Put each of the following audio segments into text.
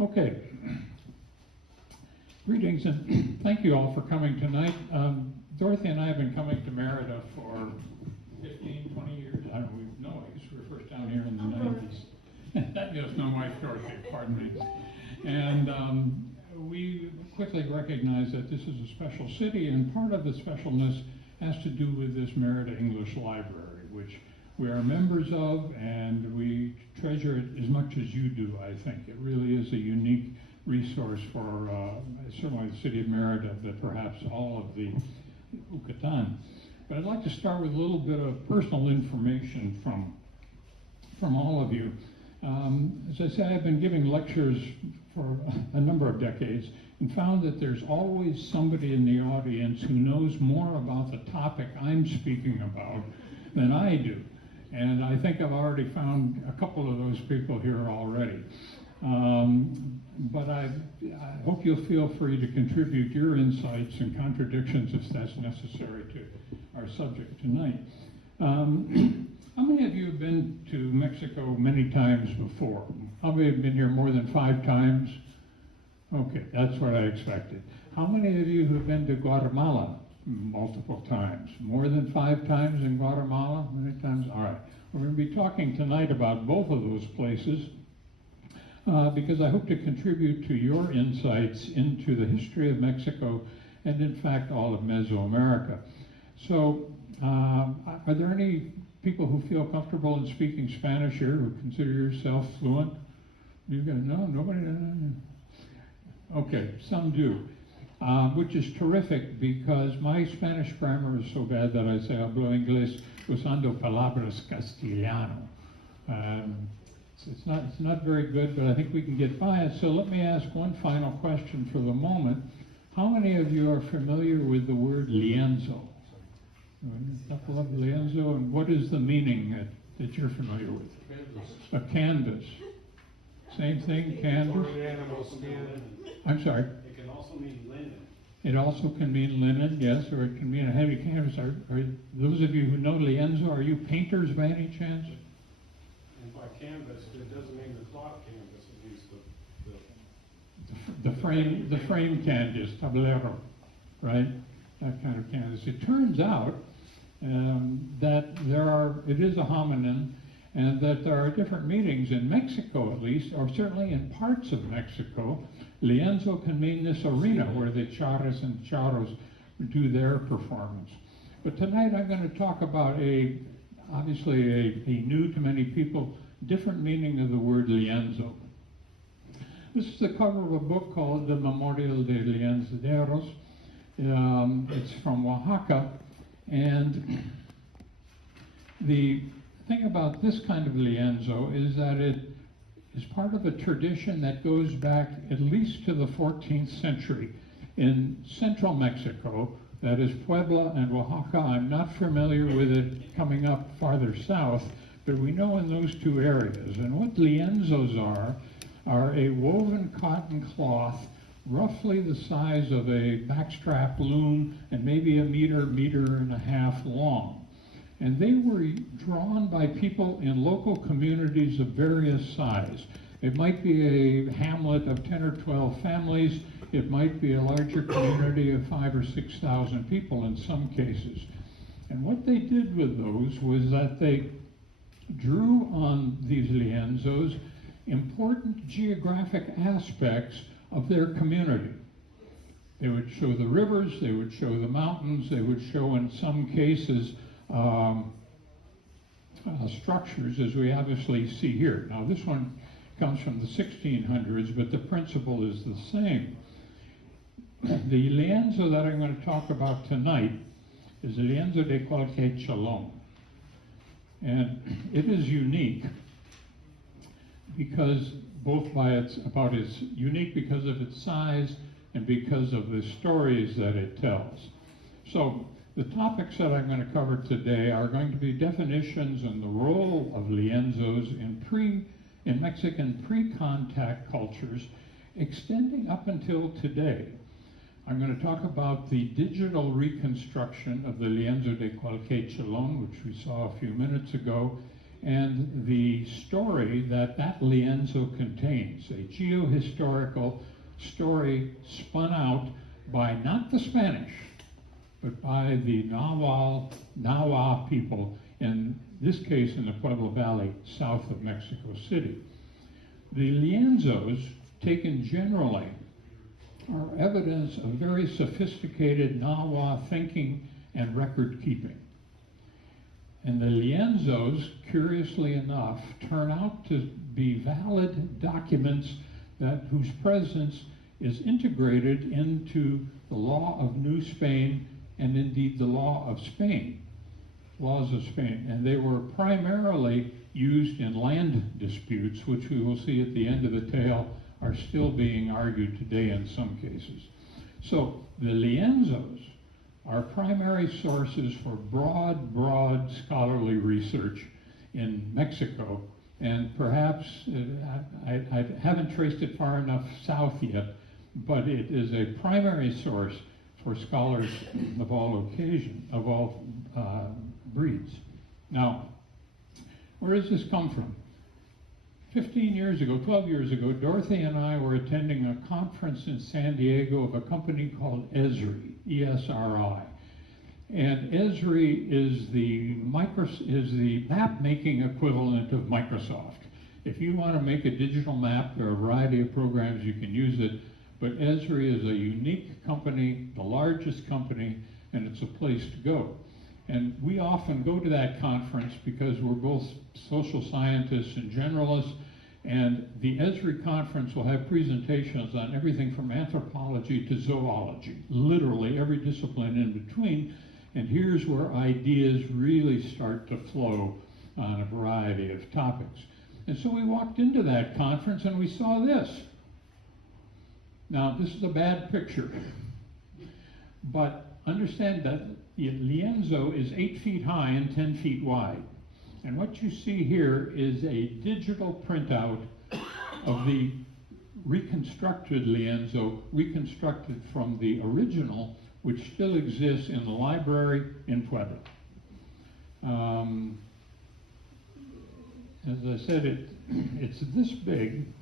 Okay. Greetings and thank you all for coming tonight. Dorothy and I have been coming to Merida for 15, 20 years. I don't know, I guess we were first down here in the 90s. Yes, no, my Dorothy, pardon me. And we quickly recognized that this is a special city, and part of the specialness has to do with this Merida English Library, which we are members of, and we treasure it as much as you do, I think. It really is a unique resource for certainly the city of Merida, but perhaps all of the Yucatan. But I'd like to start with a little bit of personal information from all of you. As I said, I've been giving lectures for a number of decades and found that there's always somebody in the audience who knows more about the topic I'm speaking about than I do. And I think I've already found a couple of those people here already. But I hope you'll feel free to contribute your insights and contradictions if that's necessary to our subject tonight. How many of you have been to Mexico many times before? How many have been here more than 5 times? Okay, that's what I expected. How many of you have been to Guatemala multiple times? More than 5 times in Guatemala? Many times? All right. We're going to be talking tonight about both of those places because I hope to contribute to your insights into the history of Mexico and, in fact, all of Mesoamerica. So, are there any people who feel comfortable in speaking Spanish here who consider yourself fluent? You guys, no, nobody? Okay, some do, which is terrific because my Spanish grammar is so bad that I say hablo inglés usando palabras castellano. It's not very good, but I think we can get by it. So let me ask one final question for the moment. How many of you are familiar with the word lienzo? A couple of lienzo, and what is the meaning that you're familiar with? A canvas. Same thing, canvas? I'm sorry? It can also mean linen. It also can mean linen, yes, or it can mean a heavy canvas. Are those of you who know lienzo, are you painters by any chance? And by canvas, it doesn't mean the cloth canvas, it means the frame canvas, tablero, right? That kind of canvas. It turns out that it is a homonym, and that there are different meanings in Mexico, at least, or certainly in parts of Mexico. Lienzo can mean this arena where the charras and charros do their performance. But tonight I'm going to talk about obviously a new to many people, different meaning of the word lienzo. This is the cover of a book called The Memorial de Lienzaderos. It's from Oaxaca, and the thing about this kind of lienzo is that it is part of a tradition that goes back at least to the 14th century in central Mexico, that is Puebla and Oaxaca. I'm not familiar with it coming up farther south, but we know in those 2 areas. And what lienzos are a woven cotton cloth roughly the size of a backstrap loom and maybe a meter and a half long. And they were drawn by people in local communities of various size. It might be a hamlet of 10 or 12 families. It might be a larger community of 5,000 or 6,000 people in some cases. And what they did with those was that they drew on these lienzos important geographic aspects of their community. They would show the rivers, they would show the mountains, they would show in some cases structures, as we obviously see here. Now this one comes from the 1600s, but the principle is the same. The lienzo that I'm going to talk about tonight is Lienzo de Quauhquechollan. And it is unique because it's unique because of its size and because of the stories that it tells. So the topics that I'm going to cover today are going to be definitions and the role of lienzos in Mexican pre-contact cultures extending up until today. I'm going to talk about the digital reconstruction of the Lienzo de Quauhquechollan, which we saw a few minutes ago, and the story that that Lienzo contains, a geohistorical story spun out by not the Spanish, but by the Nahua people, in this case in the Pueblo Valley, south of Mexico City. The Lienzos, taken generally, are evidence of very sophisticated Nahua thinking and record keeping. And the Lienzos, curiously enough, turn out to be valid documents whose presence is integrated into the law of New Spain and indeed the law of Spain, laws of Spain. And they were primarily used in land disputes, which we will see at the end of the tale are still being argued today in some cases. So the Lienzos are primary sources for broad scholarly research in Mexico, and perhaps, I haven't traced it far enough south yet, but it is a primary source for scholars of all breeds. Now, where does this come from? 15 years ago, 12 years ago, Dorothy and I were attending a conference in San Diego of a company called Esri, E-S-R-I. And Esri is the map-making equivalent of Microsoft. If you want to make a digital map, there are a variety of programs you can use it, but Esri is a unique company, the largest company, and it's a place to go. And we often go to that conference because we're both social scientists and generalists, and the Esri conference will have presentations on everything from anthropology to zoology, literally every discipline in between, and here's where ideas really start to flow on a variety of topics. And so we walked into that conference and we saw this. Now, this is a bad picture, but understand that the Lienzo is 8 feet high and 10 feet wide. And what you see here is a digital printout of the reconstructed Lienzo, reconstructed from the original, which still exists in the library in Puebla. As I said, it's this big.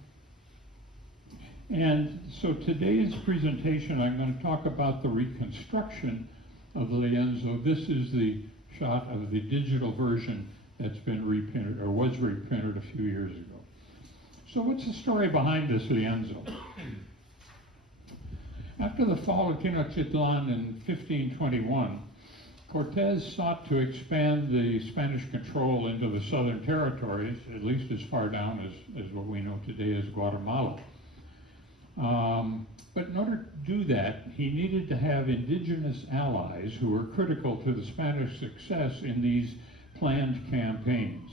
And so today's presentation, I'm going to talk about the reconstruction of the Lienzo. This is the shot of the digital version that's been reprinted, or was reprinted a few years ago. So what's the story behind this Lienzo? After the fall of Tenochtitlan in 1521, Cortez sought to expand the Spanish control into the southern territories, at least as far down as what we know today as Guatemala. But in order to do that, he needed to have indigenous allies who were critical to the Spanish success in these planned campaigns.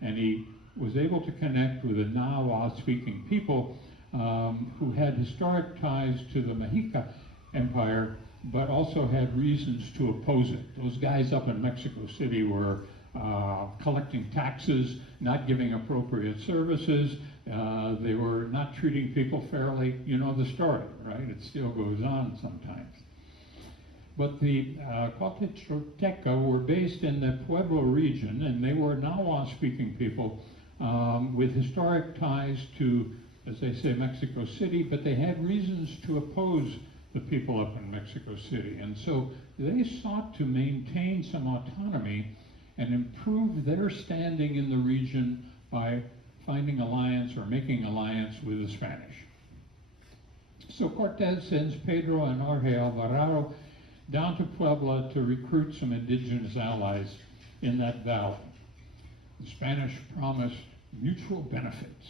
And he was able to connect with the Nahua-speaking people who had historic ties to the Mexica Empire, but also had reasons to oppose it. Those guys up in Mexico City were collecting taxes, not giving appropriate services. They were not treating people fairly. You know the story, right? It still goes on sometimes. But the Quauhquechollan were based in the Pueblo region, and they were Nahua-speaking people with historic ties to, as they say, Mexico City, but they had reasons to oppose the people up in Mexico City. And so they sought to maintain some autonomy and improve their standing in the region by finding alliance or making alliance with the Spanish. So Cortez sends Pedro and Jorge Alvarado down to Puebla to recruit some indigenous allies in that valley. The Spanish promised mutual benefits,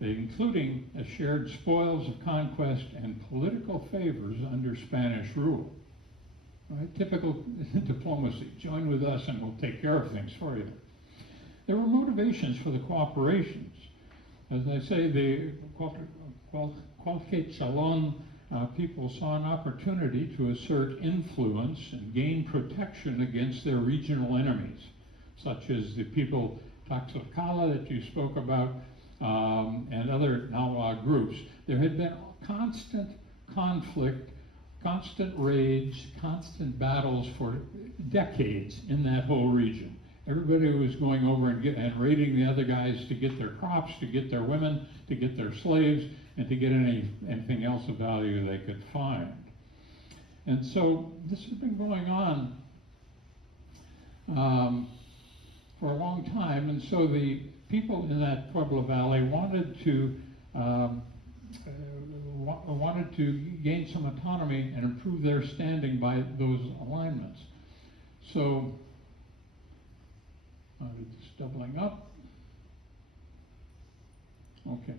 including shared spoils of conquest and political favors under Spanish rule. Right? Typical diplomacy. Join with us and we'll take care of things for you. There were motivations for the cooperations. As I say, the Quauhquechollan people saw an opportunity to assert influence and gain protection against their regional enemies, such as the people Tlaxcala that you spoke about, and other Nahua groups. There had been constant conflict, constant raids, constant battles for decades in that whole region. Everybody was going over and raiding the other guys to get their crops, to get their women, to get their slaves, and to get anything else of value they could find. And so this has been going on for a long time, and so the people in that Pueblo Valley wanted to gain some autonomy and improve their standing by those alignments. So, just doubling up. Okay.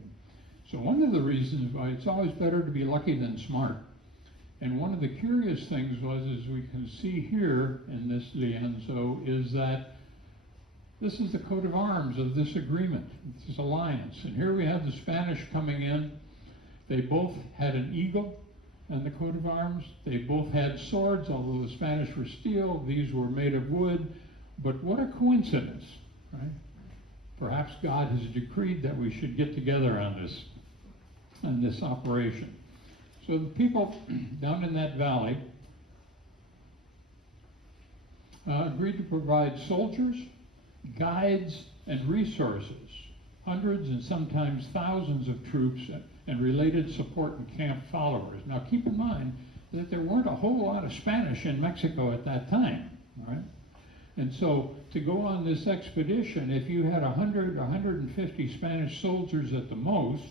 So one of the reasons why it's always better to be lucky than smart. And one of the curious things was, as we can see here in this Lienzo, is that this is the coat of arms of this agreement, this alliance. And here we have the Spanish coming in. They both had an eagle and the coat of arms. They both had swords, although the Spanish were steel. These were made of wood. But what a coincidence, right? Perhaps God has decreed that we should get together on this operation. So the people down in that valley agreed to provide soldiers, guides, and resources, hundreds and sometimes thousands of troops and related support and camp followers. Now keep in mind that there weren't a whole lot of Spanish in Mexico at that time, right? And so to go on this expedition, if you had 100, 150 Spanish soldiers at the most,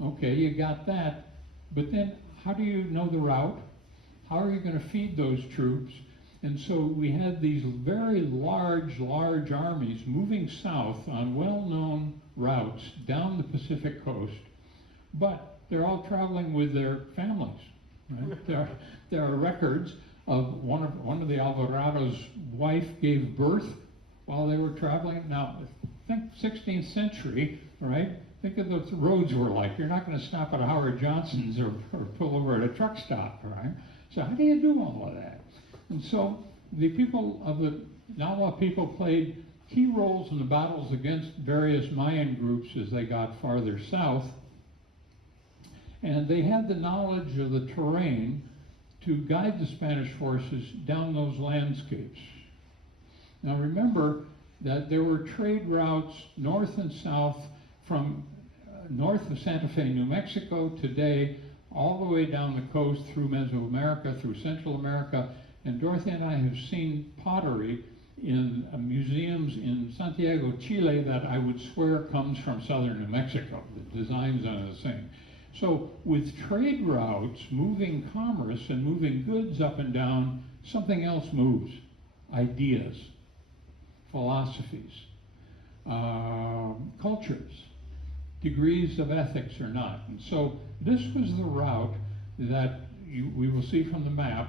okay, you got that. But then how do you know the route? How are you going to feed those troops? And so we had these very large armies moving south on well-known routes down the Pacific coast, but they're all traveling with their families. Right? There are records of one of the Alvarado's wife gave birth while they were traveling. Now, think 16th century, right? Think of what the roads were like. You're not going to stop at a Howard Johnson's or pull over at a truck stop, right? So how do you do all of that? And so the people of the Nahua people played key roles in the battles against various Mayan groups as they got farther south. And they had the knowledge of the terrain to guide the Spanish forces down those landscapes. Now remember that there were trade routes north and south from north of Santa Fe, New Mexico today, all the way down the coast through Mesoamerica, through Central America. And Dorothy and I have seen pottery in museums in Santiago, Chile, that I would swear comes from southern New Mexico. The designs are the same. So with trade routes, moving commerce and moving goods up and down, something else moves. Ideas, philosophies, cultures, degrees of ethics or not. And so this was the route that we will see from the map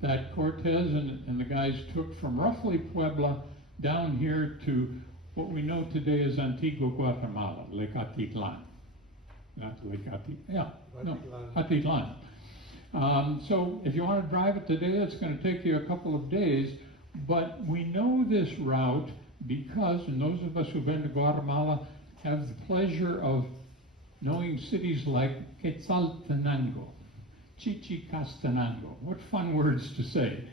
that Cortez and the guys took from roughly Puebla down here to what we know today as Antigua Guatemala, Lecatitlan. Not Lecatitlan, yeah, no, Atitlan. So if you want to drive it today, it's going to take you a couple of days, but we know this route because, and those of us who've been to Guatemala have the pleasure of knowing cities like Quetzaltenango, Chichicastenango. What fun words to say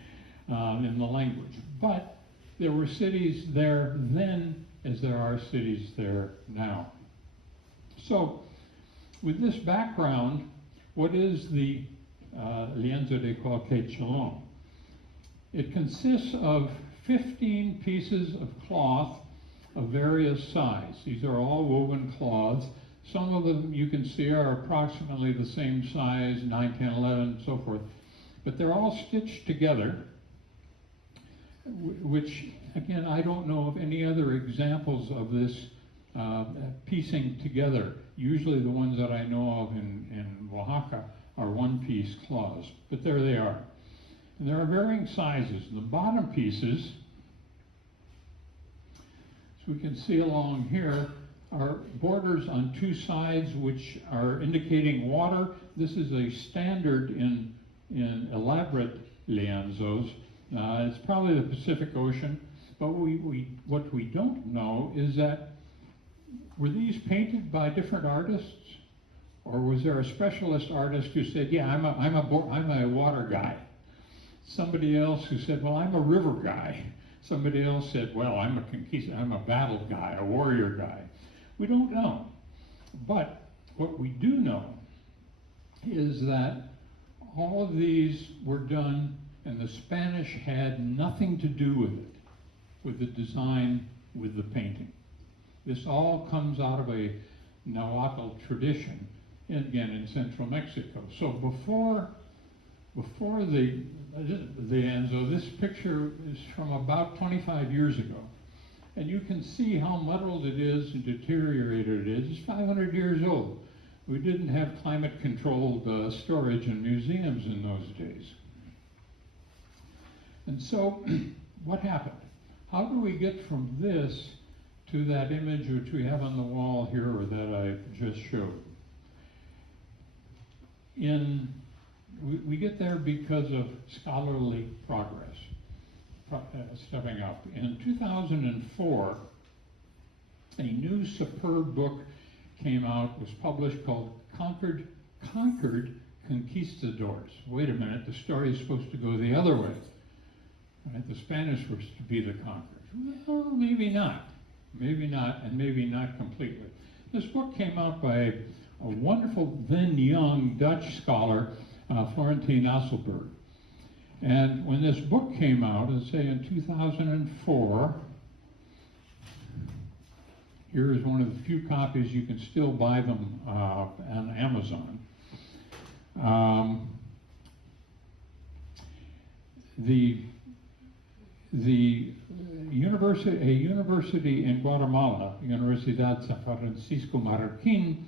in the language. But there were cities there then as there are cities there now. So with this background, what is the Lienzo de Quauhquechollan? It consists of 15 pieces of cloth of various size. These are all woven cloths. Some of them you can see are approximately the same size, 9, 10, 11, and so forth. But they're all stitched together, which, again, I don't know of any other examples of this piecing together. Usually the ones that I know of in Oaxaca are one-piece cloths, but there they are. And there are varying sizes. The bottom pieces, as we can see along here, are borders on two sides which are indicating water. This is a standard in elaborate lienzos. It's probably the Pacific Ocean, but what we don't know is that were these painted by different artists, or was there a specialist artist who said, yeah, I'm a water guy? Somebody else who said, well, I'm a river guy. Somebody else said, well, I'm a battle guy, a warrior guy. We don't know. But what we do know is that all of these were done, and the Spanish had nothing to do with it, with the design, with the painting. This all comes out of a Nahuatl tradition, again in central Mexico. So before the Lienzo, this picture is from about 25 years ago. And you can see how muddled it is and deteriorated it is. It's 500 years old. We didn't have climate-controlled storage in museums in those days. And so, what happened? How do we get from this to that image which we have on the wall here, or that I just showed? We get there because of scholarly progress, stepping up. In 2004, a new superb book came out, was published, called Conquered Conquistadors. Wait a minute, the story is supposed to go the other way. Right? The Spanish were to be the conquerors. Well, maybe not, and maybe not completely. This book came out by a wonderful, then young Dutch scholar, Florentine Asselberg. And when this book came out, let's say in 2004, here is one of the few copies. You can still buy them on Amazon. A university in Guatemala, Universidad San Francisco Marroquín,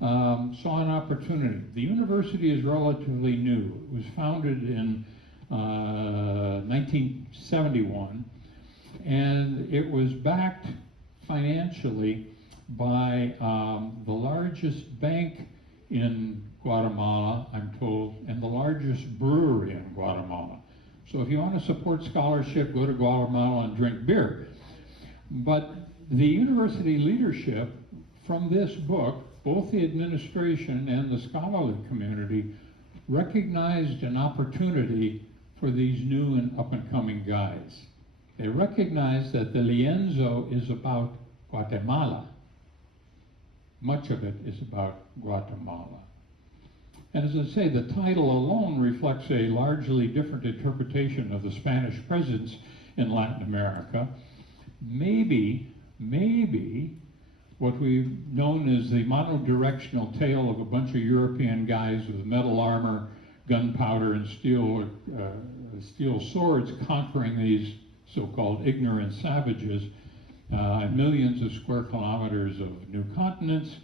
saw an opportunity. The university is relatively new. It was founded in 1971, and it was backed financially by the largest bank in Guatemala, I'm told, and the largest brewery in Guatemala. So if you want to support scholarship, go to Guatemala and drink beer. But the university leadership, from this book, both the administration and the scholarly community, recognized an opportunity for these new and up-and-coming guys. They recognized that the Lienzo is about Guatemala. Much of it is about Guatemala. And as I say, the title alone reflects a largely different interpretation of the Spanish presence in Latin America. Maybe what we've known as the monodirectional tale of a bunch of European guys with metal armor, gunpowder, and steel swords conquering these so-called ignorant savages, millions of square kilometers of new continents.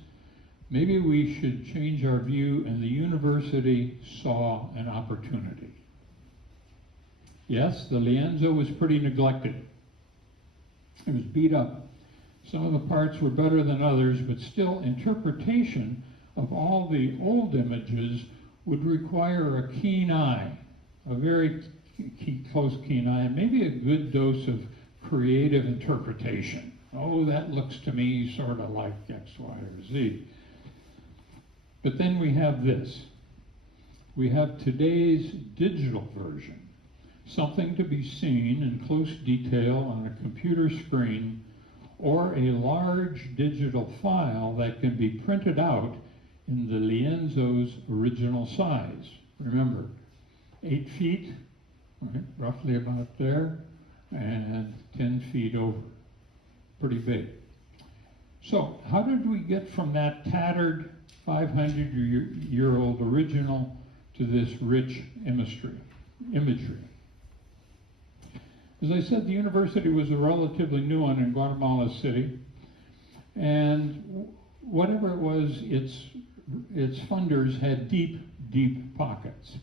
Maybe we should change our view, and the university saw an opportunity. Yes, the Lienzo was pretty neglected. It was beat up. Some of the parts were better than others, but still interpretation of all the old images would require a keen eye, a very close keen eye, and maybe a good dose of creative interpretation. Oh, that looks to me sort of like X, Y, or Z. But then we have this. We have today's digital version, something to be seen in close detail on a computer screen, or a large digital file that can be printed out in the Lienzo's original size. Remember, 8 feet, right, roughly about there, and 10 feet over. Pretty big. So how did we get from that tattered 500-year-old original to this rich imagery? As I said, the university was a relatively new one in Guatemala City, and whatever it was, its funders had deep, deep pockets.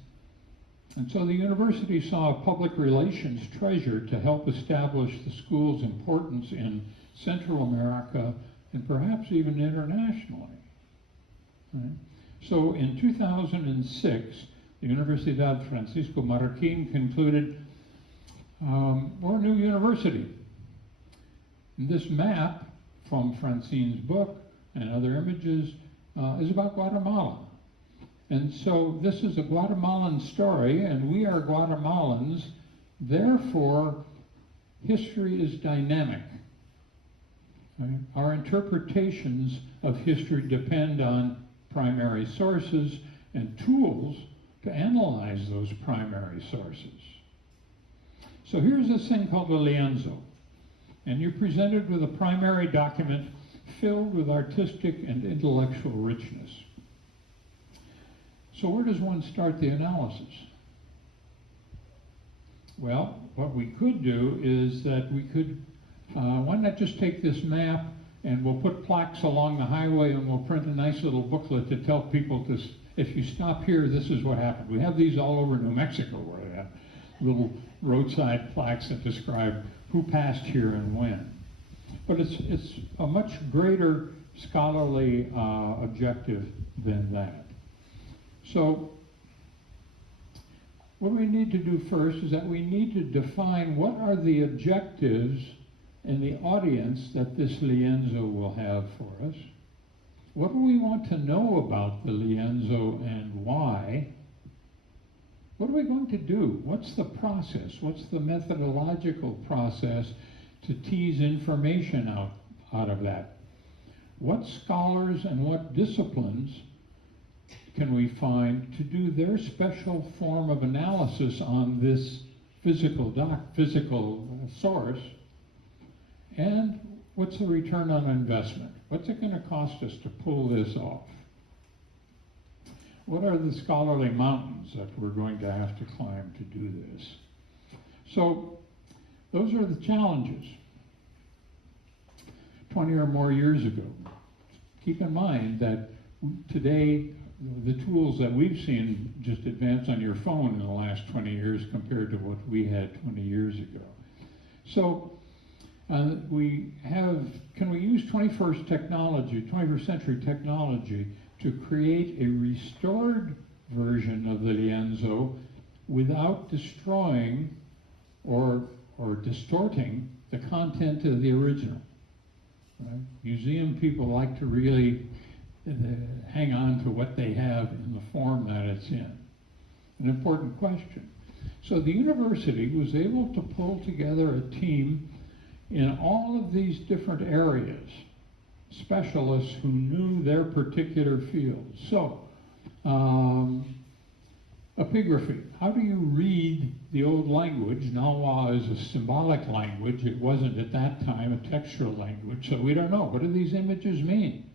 And so the university saw a public relations treasure to help establish the school's importance in Central America and perhaps even internationally. Right? So in 2006, the Universidad Francisco Marroquín concluded, we're a new university. And this map from Francine's book and other images is about Guatemala. And so this is a Guatemalan story, and we are Guatemalans. Therefore, history is dynamic. Right? Our interpretations of history depend on primary sources and tools to analyze those primary sources. So here's this thing called a lienzo, and you're presented with a primary document filled with artistic and intellectual richness. So where does one start the analysis? Well, what we could do is that we could, why not just take this map and we'll put plaques along the highway and we'll print a nice little booklet to tell people to, if you stop here, this is what happened. We have these all over New Mexico where they have little roadside plaques that describe who passed here and when. But it's a much greater scholarly objective than that. So what we need to do first is that we need to define what are the objectives and the audience that this lienzo will have for us. What do we want to know about the lienzo and why? What are we going to do? What's the process? What's the methodological process to tease information out of that? What scholars and what disciplines can we find to do their special form of analysis on this physical source? And what's the return on investment? What's it going to cost us to pull this off? What are the scholarly mountains that we're going to have to climb to do this? So those are the challenges. 20 or more years ago. Keep in mind that today the tools that we've seen just advance on your phone in the last 20 years compared to what we had 20 years ago. So can we use 21st century technology to create a restored version of the lienzo without destroying or distorting the content of the original? Right? Museum people like to really hang on to what they have in the form that it's in. An important question. So the university was able to pull together a team in all of these different areas, specialists who knew their particular field. So, epigraphy. How do you read the old language? Nawa is a symbolic language. It wasn't at that time a textual language, so we don't know. What do these images mean?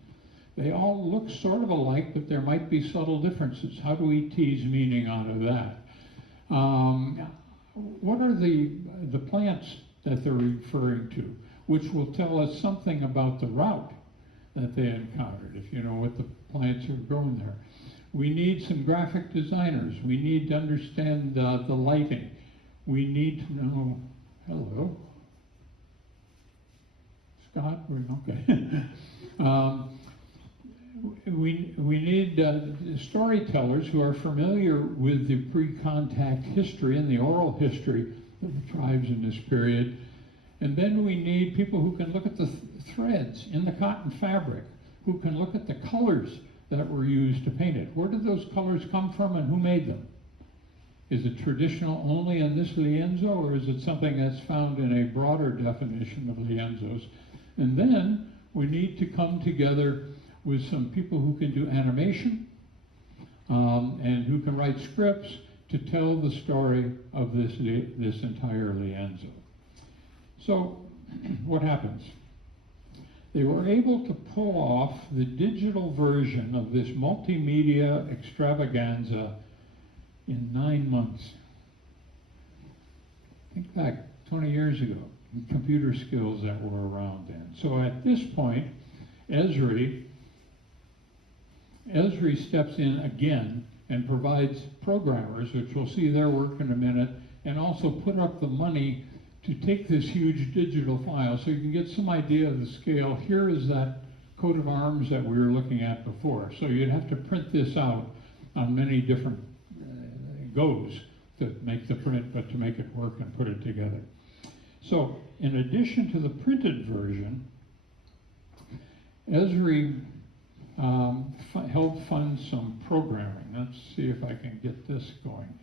They all look sort of alike, but there might be subtle differences. How do we tease meaning out of that? What are the plants that they're referring to, which will tell us something about the route that they encountered, if you know what the plants are grown there. We need some graphic designers. We need to understand the lighting. We need to know, hello, Scott, okay. We need storytellers who are familiar with the pre-contact history and the oral history of the tribes in this period. And then we need people who can look at the threads in the cotton fabric, who can look at the colors that were used to paint it. Where did those colors come from and who made them? Is it traditional only in this lienzo, or is it something that's found in a broader definition of lienzos? And then we need to come together with some people who can do animation and who can write scripts to tell the story of this entire lienzo. So what happens? They were able to pull off the digital version of this multimedia extravaganza in 9 months. Think back 20 years ago, computer skills that were around then. So at this point, Esri steps in again and provides programmers, which we'll see their work in a minute, and also put up the money to take this huge digital file so you can get some idea of the scale. Here is that coat of arms that we were looking at before. So you'd have to print this out on many different goes to make the print, but to make it work and put it together. So in addition to the printed version, Esri helped fund some programming. Let's see if I can get this going.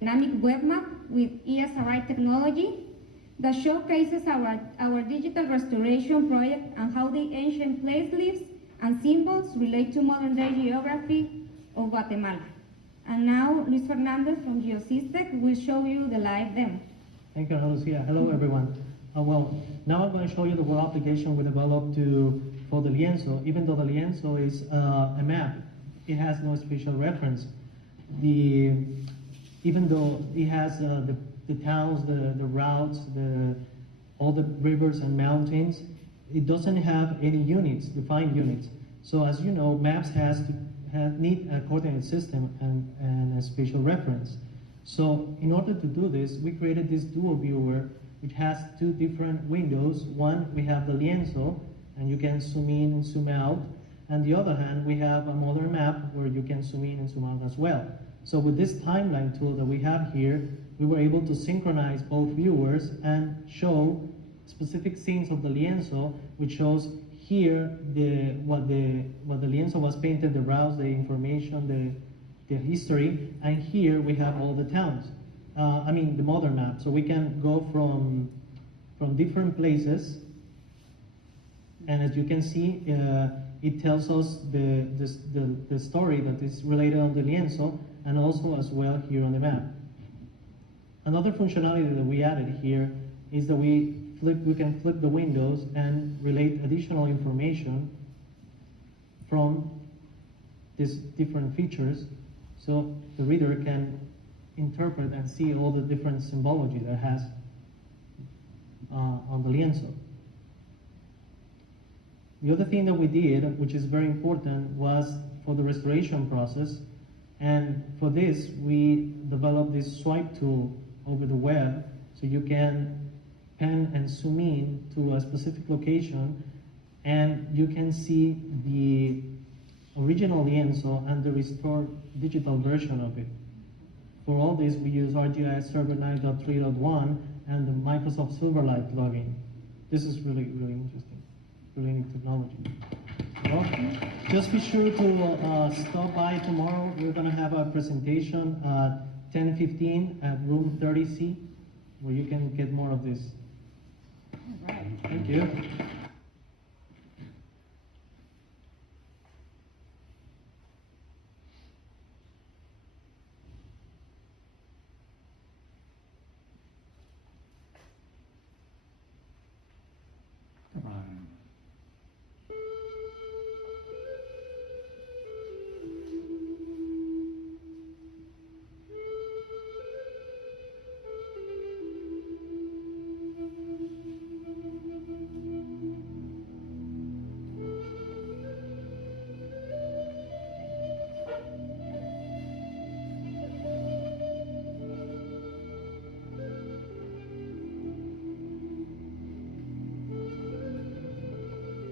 Dynamic web map with ESRI technology that showcases our digital restoration project and how the ancient place lists and symbols relate to modern day geography of Guatemala. And now Luis Fernandez from Geosystec will show you the live demo. Thank you, Ana Lucia. Hello, everyone. Well, now I'm going to show you the web application we developed for the Lienzo. Even though the Lienzo is a map, it has no spatial reference. Even though it has the towns, the routes, all the rivers and mountains, it doesn't have any units, defined units. So as you know, maps need a coordinate system and a spatial reference. So in order to do this, we created this dual viewer which has two different windows. One, we have the Lienzo, and you can zoom in and zoom out. And the other hand, we have a modern map where you can zoom in and zoom out as well. So with this timeline tool that we have here, we were able to synchronize both viewers and show specific scenes of the Lienzo, which shows here what the Lienzo was painted, the routes, the information, the history, and here we have all the towns. The modern map. So we can go from different places, and as you can see, it tells us the story that is related on the Lienzo, and also as well here on the map. Another functionality that we added here is that we can flip the windows and relate additional information from these different features, so the reader can interpret and see all the different symbology that it has on the Lienzo. The other thing that we did, which is very important, was for the restoration process. And for this, we developed this swipe tool over the web, so you can pan and zoom in to a specific location, and you can see the original Lienzo and the restored digital version of it. For all this, we use ArcGIS Server 9.3.1 and the Microsoft Silverlight plugin. This is really, really interesting, really neat technology. Well, just be sure to stop by tomorrow. We're going to have a presentation at 10:15 at room 30C, where you can get more of this. All right. Thank you. Come on.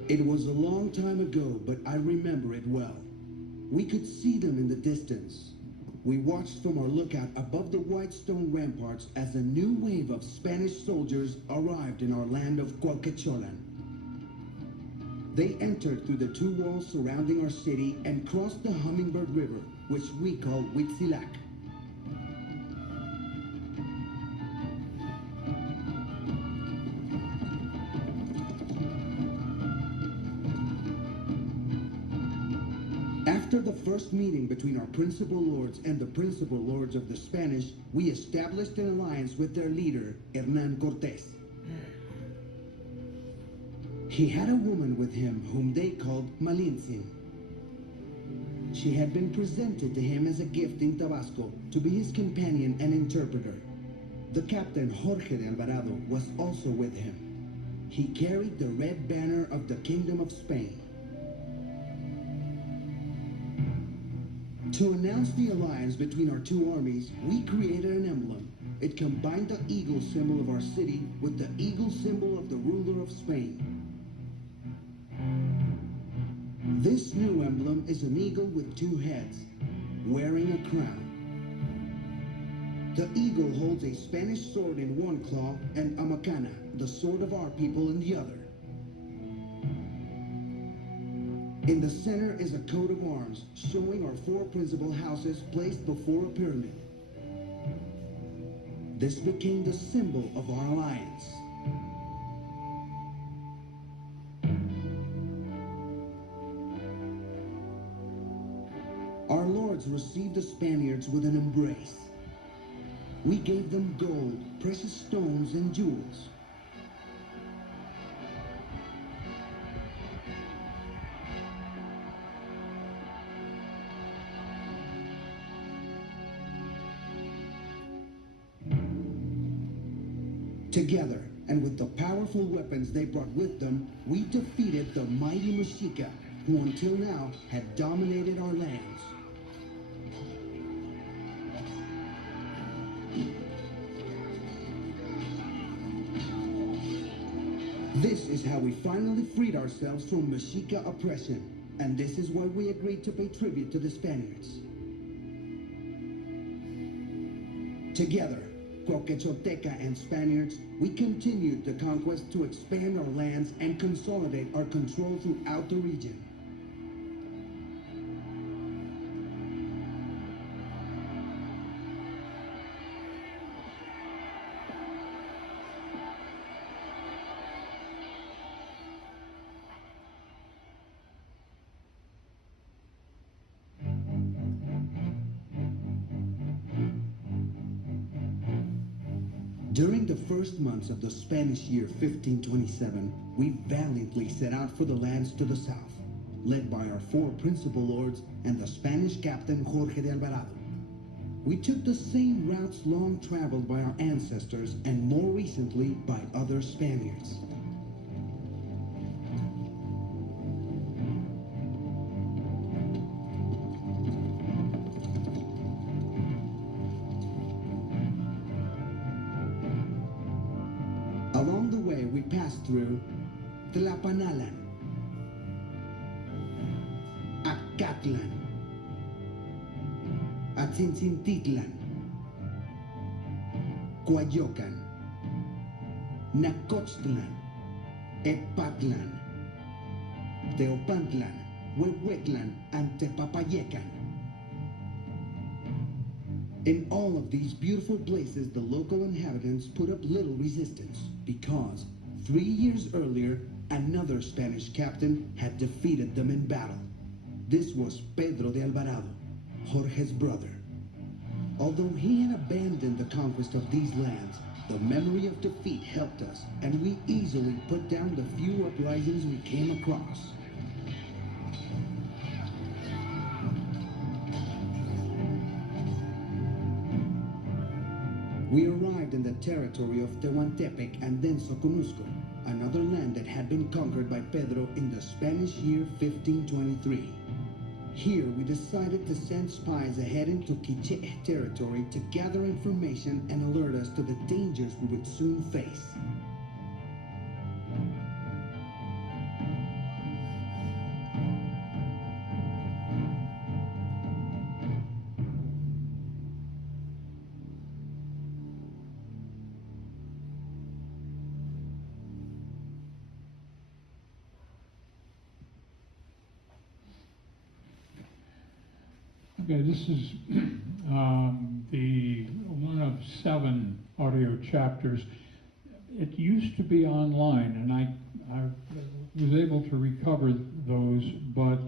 It was a long time ago, but I remember it well. We could see them in the distance. We watched from our lookout above the white stone ramparts as a new wave of Spanish soldiers arrived in our land of Quauhquechollan. They entered through the two walls surrounding our city and crossed the Hummingbird River, which we call Huitzilac. After the first meeting between our principal lords and the principal lords of the Spanish, we established an alliance with their leader, Hernán Cortés. He had a woman with him whom they called Malintzin. She had been presented to him as a gift in Tabasco to be his companion and interpreter. The captain Jorge de Alvarado was also with him. He carried the red banner of the Kingdom of Spain. To announce the alliance between our two armies, we created an emblem. It combined the eagle symbol of our city with the eagle symbol of the ruler of Spain. This new emblem is an eagle with two heads, wearing a crown. The eagle holds a Spanish sword in one claw and a macana, the sword of our people, in the other. In the center is a coat of arms showing our four principal houses placed before a pyramid. This became the symbol of our alliance. Our lords received the Spaniards with an embrace. We gave them gold, precious stones, and jewels. Together, and with the powerful weapons they brought with them, we defeated the mighty Mexica, who until now had dominated our lands. This is how we finally freed ourselves from Mexica oppression, and this is why we agreed to pay tribute to the Spaniards. Together, Quauhquechollan and Spaniards, we continued the conquest to expand our lands and consolidate our control throughout the region. During the first months of the Spanish year 1527, we valiantly set out for the lands to the south, led by our four principal lords and the Spanish captain Jorge de Alvarado. We took the same routes long traveled by our ancestors and more recently by other Spaniards. Along the way, we passed through Tlapanalan, Acatlan, Atzintzintitlan, Coyoacán, Nacochtlan, Epatlan, Teopantlan, Huehuetlan, and Tepapayecan. In all of these beautiful places, the local inhabitants put up little resistance because 3 years earlier, another Spanish captain had defeated them in battle. This was Pedro de Alvarado, Jorge's brother. Although he had abandoned the conquest of these lands, the memory of defeat helped us, and we easily put down the few uprisings we came across. We arrived in the territory of Tehuantepec and then Soconusco, another land that had been conquered by Pedro in the Spanish year 1523. Here we decided to send spies ahead into Quiché territory to gather information and alert us to the dangers we would soon face. Okay, this is the one of 7 audio chapters. It used to be online, and I was able to recover those, but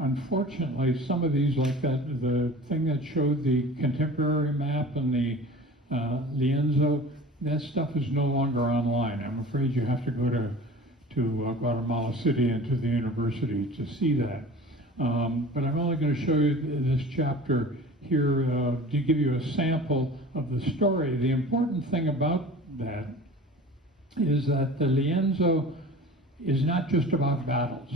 unfortunately, some of these, like that, the thing that showed the contemporary map and the Lienzo, that stuff is no longer online. I'm afraid you have to go to Guatemala City and to the university to see that. But I'm only going to show you this chapter here to give you a sample of the story. The important thing about that is that the Lienzo is not just about battles.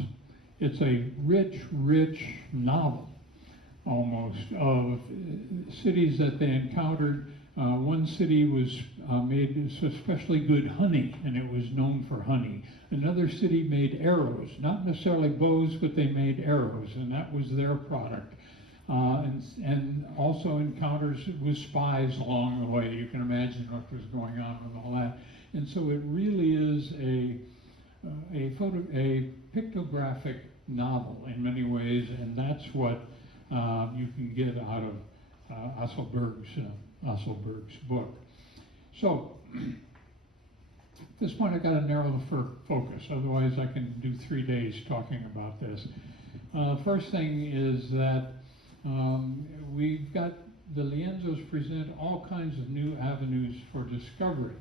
It's a rich, rich novel, almost, of cities that they encountered. One city was made especially good honey, and it was known for honey. Another city made arrows, not necessarily bows, but they made arrows, and that was their product. And also encounters with spies along the way. You can imagine what was going on with all that. And so it really is a pictographic novel in many ways, and that's what you can get out of Asselberg's book. So, at this point, I've got to narrow the focus, otherwise I can do 3 days talking about this. First thing is that we've got the Lienzos present all kinds of new avenues for discovery.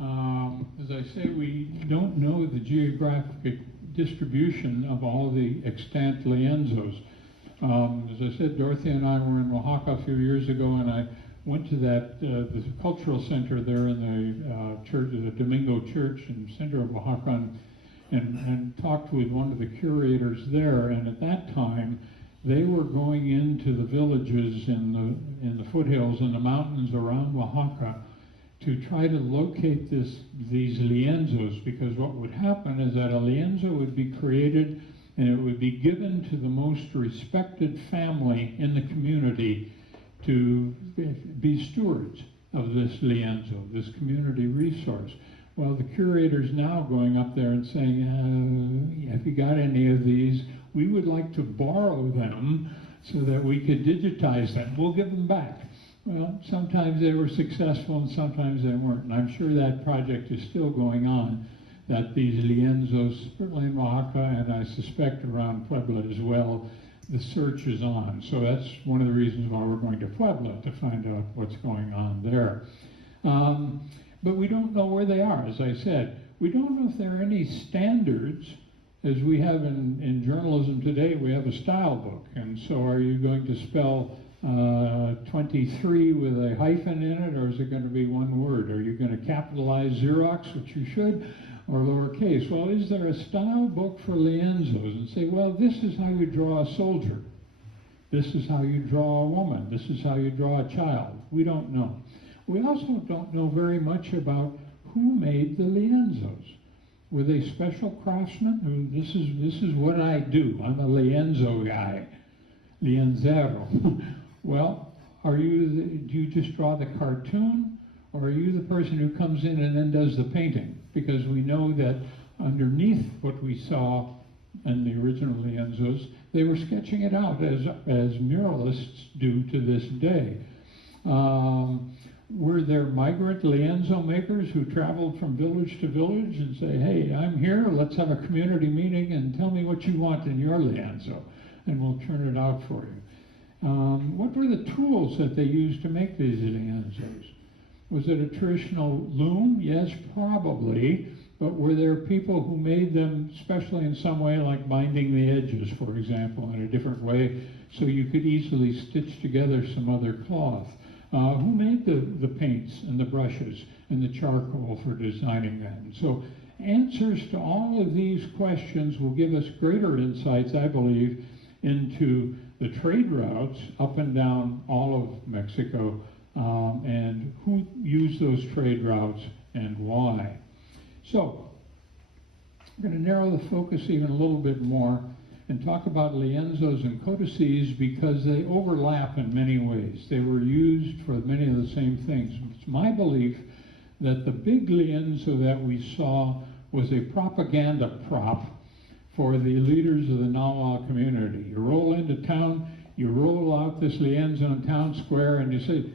As I say, we don't know the geographic distribution of all the extant Lienzos. As I said, Dorothy and I were in Oaxaca a few years ago, and I went to that the cultural center there in the church, the Domingo Church in the center of Oaxaca, and talked with one of the curators there. And at that time, they were going into the villages in the foothills and the mountains around Oaxaca to try to locate these lienzos, because what would happen is that a lienzo would be created and it would be given to the most respected family in the community to be stewards of this lienzo, this community resource. Well, the curator's now going up there and saying, if you got any of these, we would like to borrow them so that we could digitize them. We'll give them back. Well, sometimes they were successful and sometimes they weren't. And I'm sure that project is still going on, that these lienzos, certainly in Oaxaca and I suspect around Puebla as well, the search is on. So that's one of the reasons why we're going to Puebla, to find out what's going on there. But we don't know where they are, as I said. We don't know if there are any standards, as we have in journalism today. We have a style book, and so are you going to spell 23 with a hyphen in it, or is it going to be one word? Are you going to capitalize Xerox, which you should, or lowercase? Well, is there a style book for lienzos? And say, well, this is how you draw a soldier. This is how you draw a woman. This is how you draw a child. We don't know. We also don't know very much about who made the lienzos. Were they special craftsmen? Who, this is what I do. I'm a lienzo guy, lienzero. Well, do you just draw the cartoon, or are you the person who comes in and then does the painting? Because we know that underneath what we saw in the original lienzos, they were sketching it out as muralists do to this day. Were there migrant lienzo makers who traveled from village to village and say, hey, I'm here, let's have a community meeting and tell me what you want in your lienzo, and we'll turn it out for you. What were the tools that they used to make these lienzos? Was it a traditional loom? Yes, probably, but were there people who made them, especially in some way, like binding the edges, for example, in a different way, so you could easily stitch together some other cloth? Who made the paints and the brushes and the charcoal for designing them? So answers to all of these questions will give us greater insights, I believe, into the trade routes up and down all of Mexico, and who used those trade routes and why. So I'm going to narrow the focus even a little bit more and talk about lienzos and codices, because they overlap in many ways. They were used for many of the same things. It's my belief that the big lienzo that we saw was a propaganda prop for the leaders of the Nahuatl community. You roll into town, you roll out this lienzo in town square, and you say,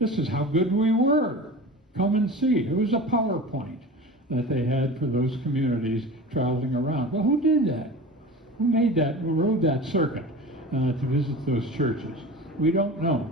this is how good we were. Come and see. It was a PowerPoint that they had for those communities traveling around. Well, who did that? Who made that, who rode that circuit to visit those churches? We don't know.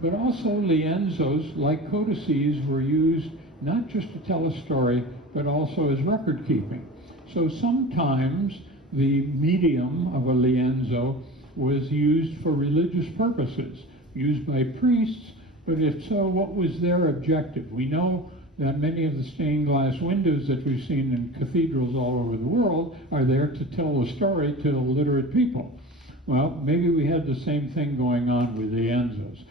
But also lienzos, like codices, were used not just to tell a story, but also as record keeping. So sometimes the medium of a lienzo was used for religious purposes, used by priests, but if so, what was their objective? We know that many of the stained glass windows that we've seen in cathedrals all over the world are there to tell a story to illiterate people. Well, maybe we had the same thing going on with the lienzos.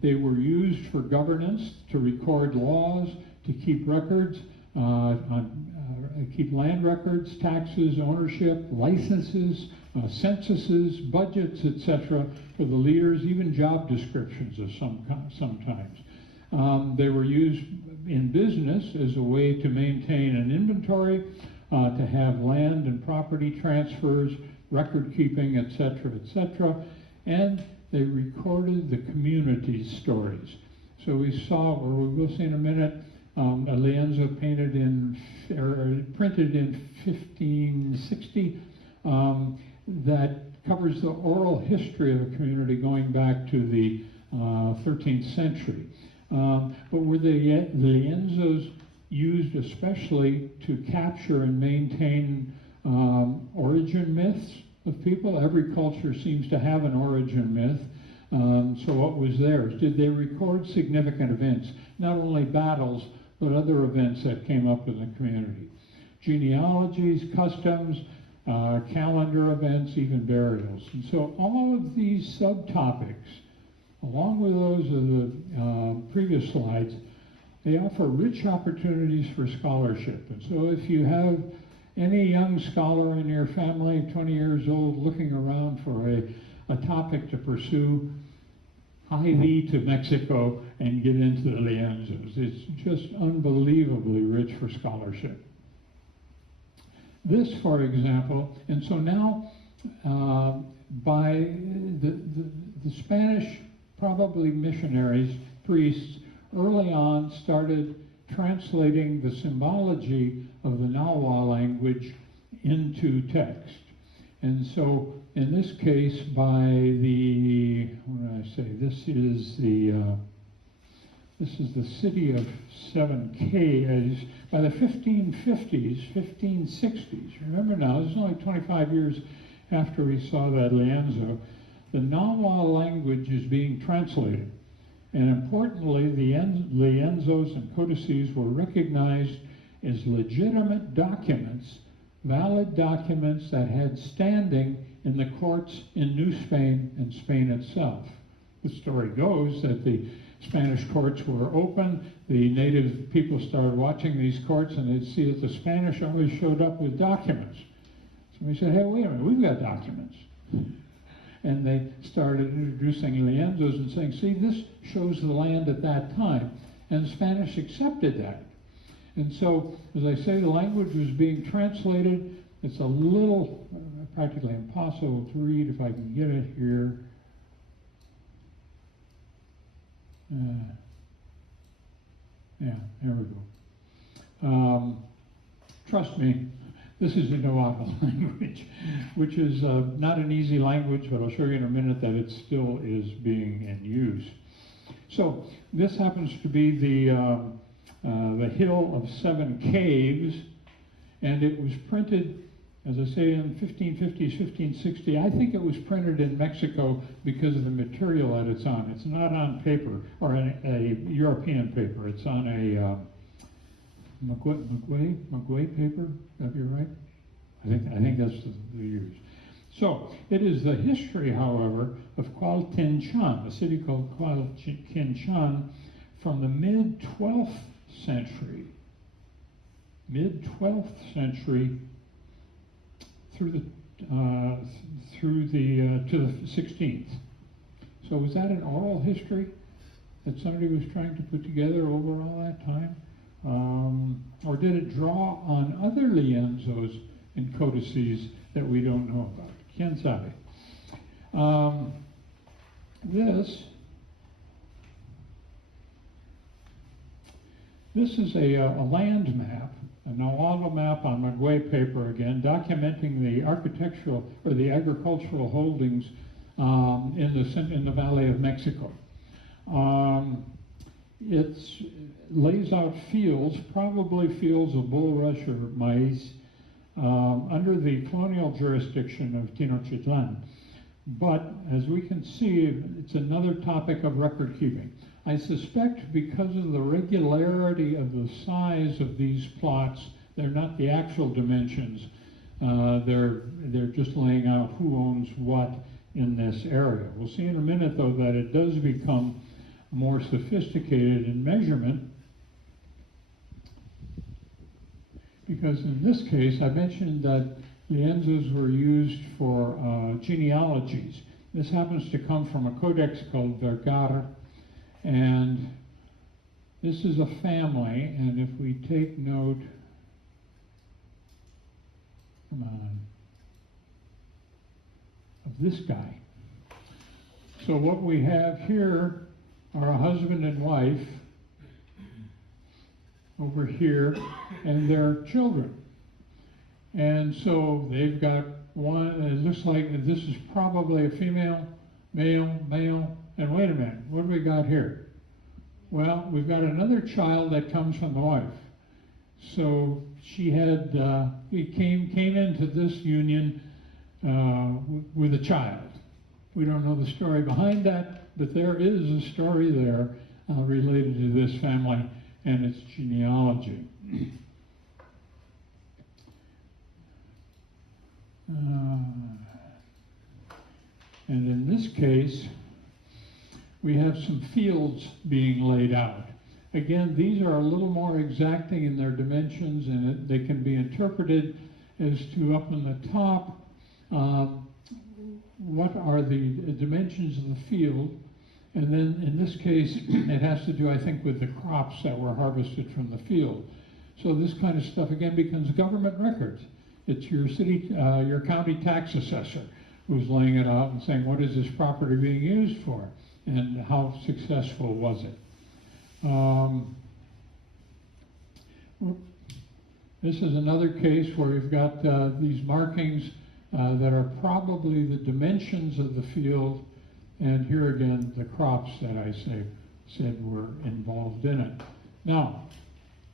They were used for governance, to record laws, to keep records, keep land records, taxes, ownership, licenses, censuses, budgets, etc., for the leaders, even job descriptions of sometimes. They were used in business as a way to maintain an inventory, to have land and property transfers, record keeping, etc., etc., and they recorded the community's stories. So we saw, or we will see in a minute, a lienzo printed in 1560 that covers the oral history of the community going back to the 13th century. But were the lienzos used especially to capture and maintain origin myths of people? Every culture seems to have an origin myth. So what was theirs? Did they record significant events, not only battles, but other events that came up in the community? Genealogies, customs, calendar events, even burials. And so all of these subtopics, along with those of the previous slides, they offer rich opportunities for scholarship. And so if you have any young scholar in your family, 20 years old, looking around for a topic to pursue, hie to Mexico and get into the lienzos. It's just unbelievably rich for scholarship. This, for example, and so now by the Spanish, probably missionaries, priests, early on started translating the symbology of the Nahua language into text. And so in this case, by the, what did I say, this is the city of 7K, by the 1550s, 1560s. Remember now, this is only 25 years after we saw that lienzo. The Nahua language is being translated. And importantly, the lienzos and codices were recognized as legitimate documents, valid documents that had standing in the courts in New Spain and Spain itself. The story goes that the Spanish courts were open, the native people started watching these courts, and they'd see that the Spanish always showed up with documents. So we said, hey, wait a minute, we've got documents. And they started introducing lienzos and saying, see, this shows the land at that time. And the Spanish accepted that. And so, as I say, the language was being translated. It's a little, practically impossible to read if I can get it here. Yeah, there we go. Trust me, this is the Nahuatl language, which is not an easy language, but I'll show you in a minute that it still is being in use. So this happens to be the Hill of Seven Caves, and it was printed, as I say, in 1550s, 1560. I think it was printed in Mexico because of the material that it's on. It's not on paper, or a European paper. It's on a maguey paper. That'd be right? I think that's the use. So it is the history, however, of Quauhquechollan, a city called Quauhquechollan, from the mid-12th century, through to the 16th. So was that an oral history that somebody was trying to put together over all that time? Or did it draw on other lienzos and codices that we don't know about? Quien sabe? This is a land map, a Nahuatl map on maguey paper again, documenting the architectural or the agricultural holdings in the Valley of Mexico. It lays out fields, probably fields of bulrush or maize, under the colonial jurisdiction of Tenochtitlan. But as we can see, it's another topic of record keeping. I suspect because of the regularity of the size of these plots, they're not the actual dimensions. They're just laying out who owns what in this area. We'll see in a minute, though, that it does become more sophisticated in measurement, because in this case, I mentioned that lienzos were used for genealogies. This happens to come from a codex called Vergara, and this is a family, and if we take note come on, of this guy. So what we have here are a husband and wife over here and their children. And so they've got one, it looks like this is probably a female, male, and wait a minute, what do we got here? Well, we've got another child that comes from the wife. So she had, he came into this union with a child. We don't know the story behind that, but there is a story there related to this family and its genealogy. And in this case, we have some fields being laid out. Again, these are a little more exacting in their dimensions, and they can be interpreted as to up in the top, what are the dimensions of the field, and then in this case, it has to do, I think, with the crops that were harvested from the field. So this kind of stuff, again, becomes government records. It's your city, your county tax assessor who's laying it out and saying, what is this property being used for? And how successful was it? This is another case where we've got these markings that are probably the dimensions of the field, and here again the crops that I said were involved in it. Now,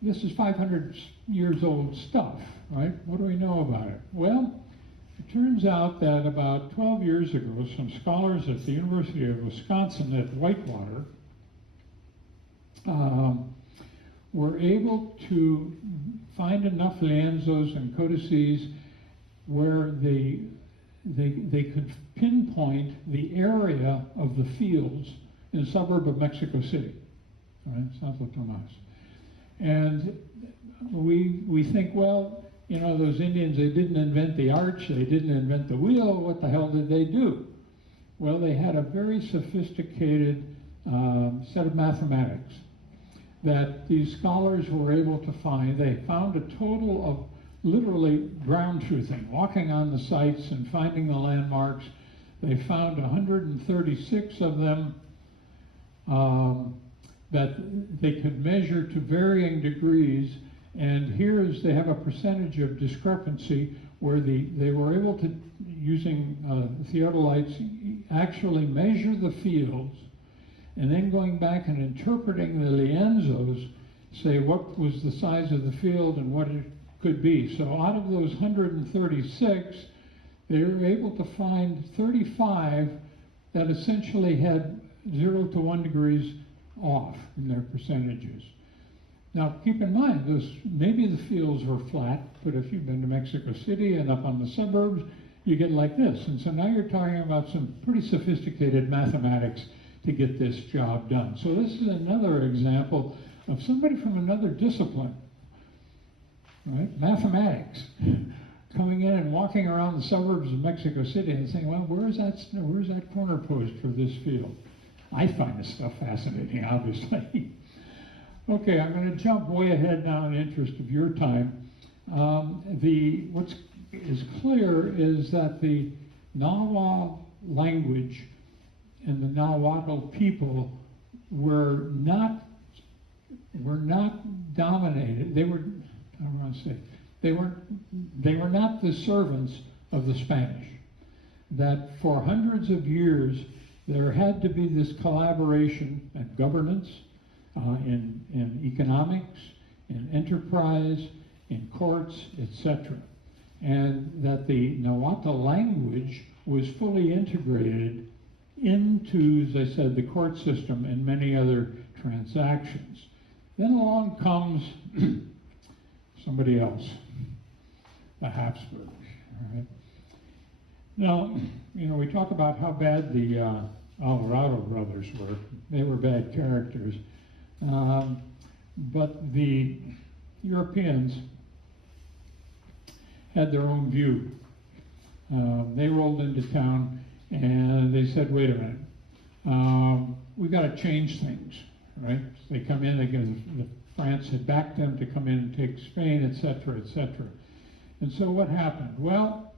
this is 500 years old stuff, right? What do we know about it? Well, it turns out that about 12 years ago, some scholars at the University of Wisconsin at Whitewater were able to find enough lienzos and codices where they could pinpoint the area of the fields in a suburb of Mexico City, right? Santo Tomas. And we think, well, you know, those Indians, they didn't invent the arch, they didn't invent the wheel, what the hell did they do? Well, they had a very sophisticated set of mathematics that these scholars were able to find. They found a total of literally ground truthing, walking on the sites and finding the landmarks. They found 136 of them that they could measure to varying degrees. And here is, they have a percentage of discrepancy where they were able to, using theodolites, actually measure the fields, and then going back and interpreting the lienzos, say what was the size of the field and what it could be. So out of those 136, they were able to find 35 that essentially had 0 to 1 degrees off in their percentages. Now, keep in mind, maybe the fields were flat, but if you've been to Mexico City and up on the suburbs, you get like this. And so now you're talking about some pretty sophisticated mathematics to get this job done. So this is another example of somebody from another discipline, right? Mathematics, coming in and walking around the suburbs of Mexico City and saying, well, where's that corner post for this field? I find this stuff fascinating, obviously. Okay, I'm going to jump way ahead now in the interest of your time. What is clear is that the Nahuatl language and the Nahuatl people were not dominated. They were, I don't want to say, they were not the servants of the Spanish. That for hundreds of years there had to be this collaboration and governance in economics, in enterprise, in courts, etc. And that the Nahuatl language was fully integrated into, as I said, the court system and many other transactions. Then along comes somebody else, the Habsburgs. All right? Now, you know, we talk about how bad the Alvarado brothers were. They were bad characters. But the Europeans had their own view. They rolled into town and they said, wait a minute, we got to change things, right? So they come in, France had backed them to come in and take Spain, et cetera, et cetera. And so what happened? Well,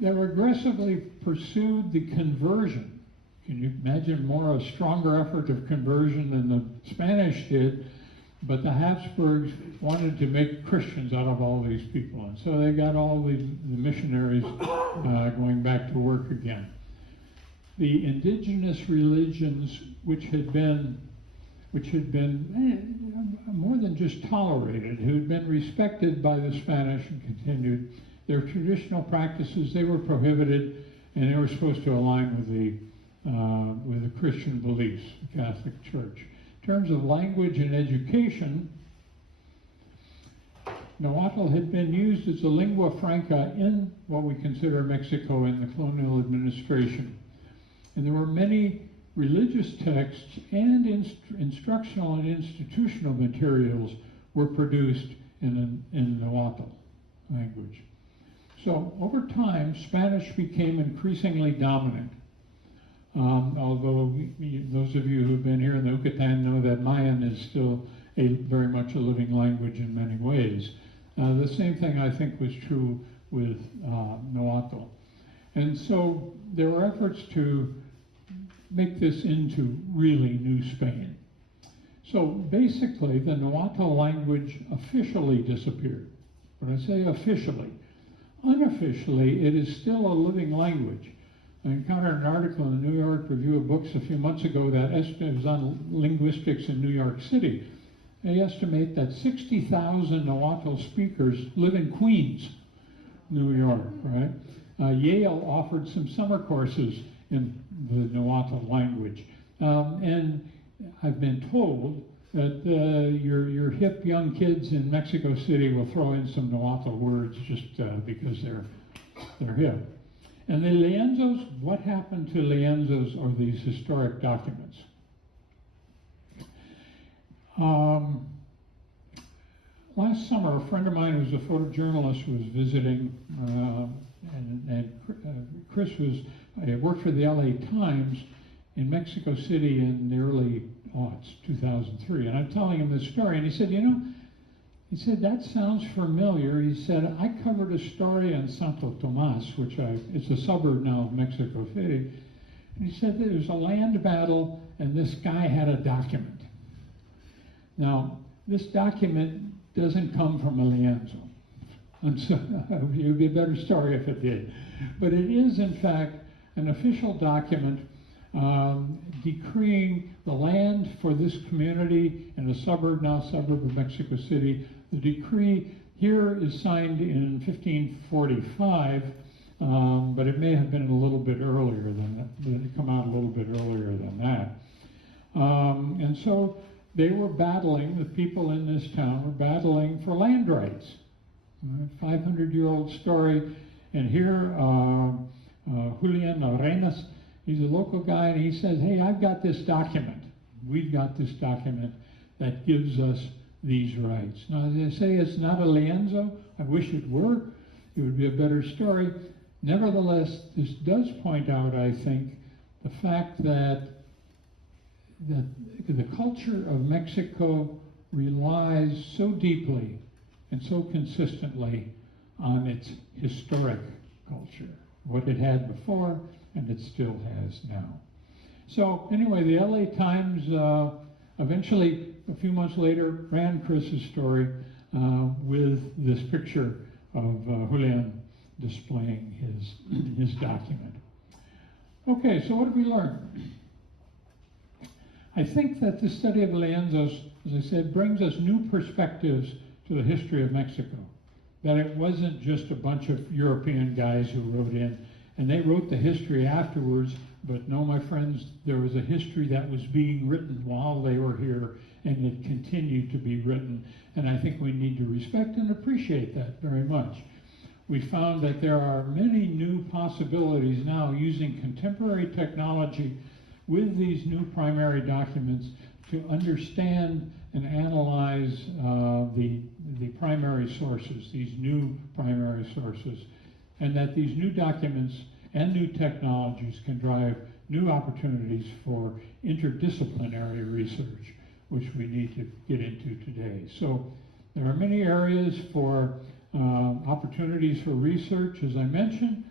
they aggressively pursued the conversion. Can you imagine more a stronger effort of conversion than the Spanish did? But the Habsburgs wanted to make Christians out of all these people, and so they got all the missionaries going back to work again. The indigenous religions, which had been more than just tolerated, who had been respected by the Spanish and continued, their traditional practices, they were prohibited, and they were supposed to align with the Christian beliefs, the Catholic Church. In terms of language and education, Nahuatl had been used as a lingua franca in what we consider Mexico in the colonial administration. And there were many religious texts and instructional and institutional materials were produced in Nahuatl language. So over time, Spanish became increasingly dominant. Although those of you who've been here in the Yucatan know that Mayan is still very much a living language in many ways. The same thing I think was true with Nahuatl. And so there were efforts to make this into really New Spain. So basically the Nahuatl language officially disappeared. When I say officially, unofficially it is still a living language. I encountered an article in the New York Review of Books a few months ago that was on linguistics in New York City. They estimate that 60,000 Nahuatl speakers live in Queens, New York, right? Yale offered some summer courses in the Nahuatl language. And I've been told that your hip young kids in Mexico City will throw in some Nahuatl words just because they're hip. And the lienzos, what happened to lienzos or these historic documents? Last summer, a friend of mine who's a photojournalist was visiting, and Chris worked for the LA Times in Mexico City in the early aughts, 2003. And I'm telling him this story, and he said, he said, that sounds familiar. He said, I covered a story on Santo Tomas, which it's a suburb now of Mexico City. And he said there was a land battle, and this guy had a document. Now, this document doesn't come from a lienzo. It would be a better story if it did. But it is, in fact, an official document decreeing the land for this community in a suburb, now suburb of Mexico City. The decree here is signed in 1545, but it may have been a little bit earlier than that. It had come out a little bit earlier than that. And so they were battling, the people in this town were battling for land rights. 500-year-old story. And here, Julian Arenas, he's a local guy, and he says, hey, I've got this document. We've got this document that gives us these rights. Now, as they say, it's not a lienzo. I wish it were. It would be a better story. Nevertheless, this does point out, I think, the fact that the culture of Mexico relies so deeply and so consistently on its historic culture, what it had before and it still has now. So anyway, the LA Times eventually, a few months later, ran Chris's story with this picture of Julian displaying his document. Okay, so what did we learn? I think that the study of the lienzos, as I said, brings us new perspectives to the history of Mexico. That it wasn't just a bunch of European guys who wrote in, and they wrote the history afterwards, but no, my friends, there was a history that was being written while they were here, and it continued to be written, and I think we need to respect and appreciate that very much. We found that there are many new possibilities now using contemporary technology with these new primary documents to understand and analyze the primary sources, these new primary sources, and that these new documents and new technologies can drive new opportunities for interdisciplinary research, which we need to get into today. So there are many areas for opportunities for research, as I mentioned,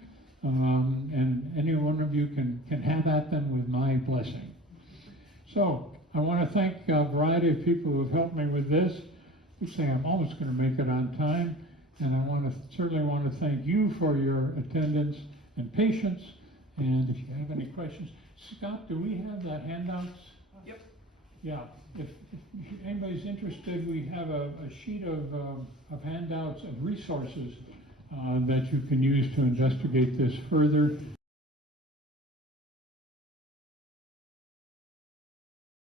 and any one of you can have at them with my blessing. So I want to thank a variety of people who have helped me with this. I say I'm almost going to make it on time, and I certainly want to thank you for your attendance and patience. And if you have any questions, Scott, do we have the handouts? Yep. Yeah. If anybody's interested, we have a sheet of handouts of resources that you can use to investigate this further.